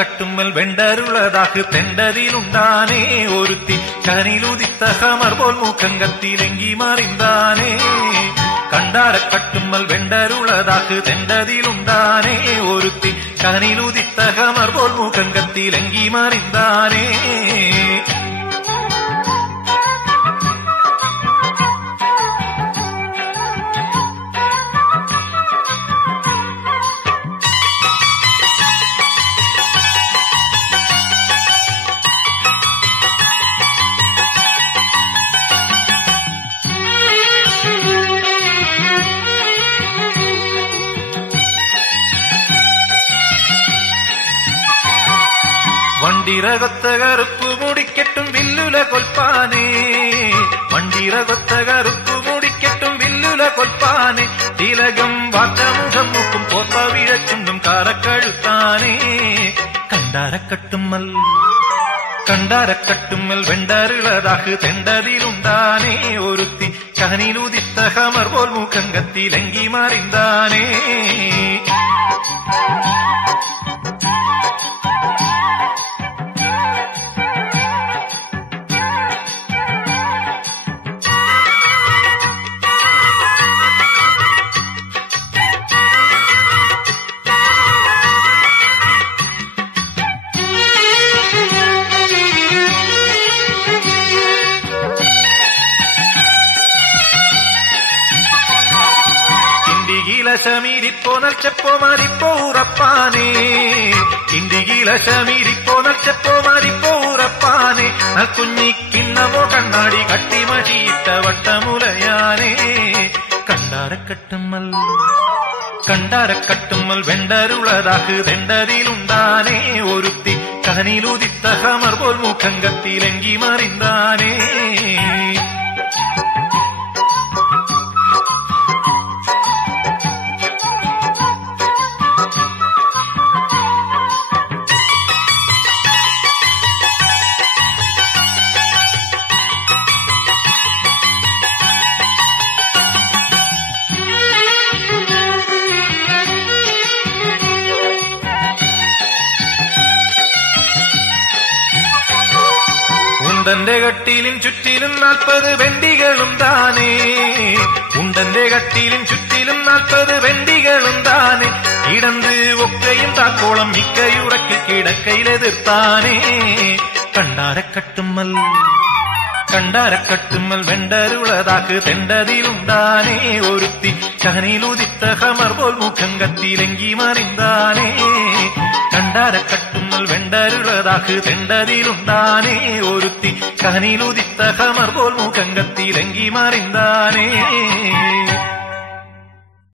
കണ്ടാരക്കട്ടുമ്മൽ വെണ്ടരുളതാക്ക് തെണ്ടതിലുണ്ടാനേ ഒരുത്തി കനിലുദിത്ത ഹമർ പോൽ മുഖം കത്തിലെങ്കി മറിന്താനേ കണ്ടാരക്കട്ടുമ്മൽ വെണ്ടരുളതാക്ക് തെണ്ടതിലുണ്ടാനേ ഒരുത്തി കനിലുദിത്ത ഹമർ പോൽ മുഖം കത്തിലെങ്കി മറിന്താനേ വണ്ടിറകൊത്ത കറുപ്പു മുടിക്കെട്ടും വില്ലുല കൊൽപ്പാനേ വണ്ടിറകൊത്ത കറുപ്പു മുടിക്കെട്ടും വില്ലുല കൊൽപ്പാനേ തിലകം വാറ്റമുഖം മുക്കും പോത്ത വിഴച്ചുണ്ടും കാറക്കഴുത്താനേ കണ്ടാരക്കട്ടുമ്മൽ വെണ്ടരുളതാക്ക് തെണ്ടതിലുണ്ടാനേ ഒരുത്തി കനിലുദിത്ത ഹമർ പോൽ മുഖം കത്തിലെങ്കി മറിന്താനേ ശമീരിപ്പോ നൽച്ചപ്പോ മാറിപ്പോ ഉറപ്പാനേ ഇന്ത്യയിലശമീരിപ്പോ നൽച്ചപ്പോ മാറിപ്പോ ഉറപ്പാനേ കുഞ്ഞിക്കിന്നമോ കണ്ണാടി കട്ടിമഷിയിട്ട വട്ടമുലയാനേ കണ്ടാരക്കട്ടുമ്മൽ വെണ്ടരുളതാക്ക് തെണ്ടതിലുണ്ടാനേ ഒരുത്തി കനിലുദിത്ത ഹമർ പോൽ മുഖം കത്തിലെങ്കി മറിന്താനേ ഉണ്ടന്റെ കട്ടിലും ചുറ്റിലും 40 വെണ്ടികളും താനേ ഉണ്ടന്റെ കട്ടിലും ചുറ്റിലും 40 വെണ്ടികളും താനേ ഇടന്ത് ഒക്കെയും താക്കോളം മിക്കയുടക്കി കിടക്കയിലെതിർത്താനേ കണ്ടാരക്കട്ടുമ്മൽ വെണ്ടരുളതാക്ക് തെണ്ടതിലുണ്ടാനേ ഒരുത്തി കനിലുദിത്ത ഹമർ പോൽ മുഖം കത്തിലെങ്കി മറിന്താനേ കണ്ടാരക്കട്ടുമ്മൽ വെണ്ടരുളതാക്ക് തെണ്ടതിലുണ്ടാനേ ഒരുത്തി കനിലുദിത്ത ഹമർ പോൽ മുഖം കത്തിലെങ്കി മറിന്താനേ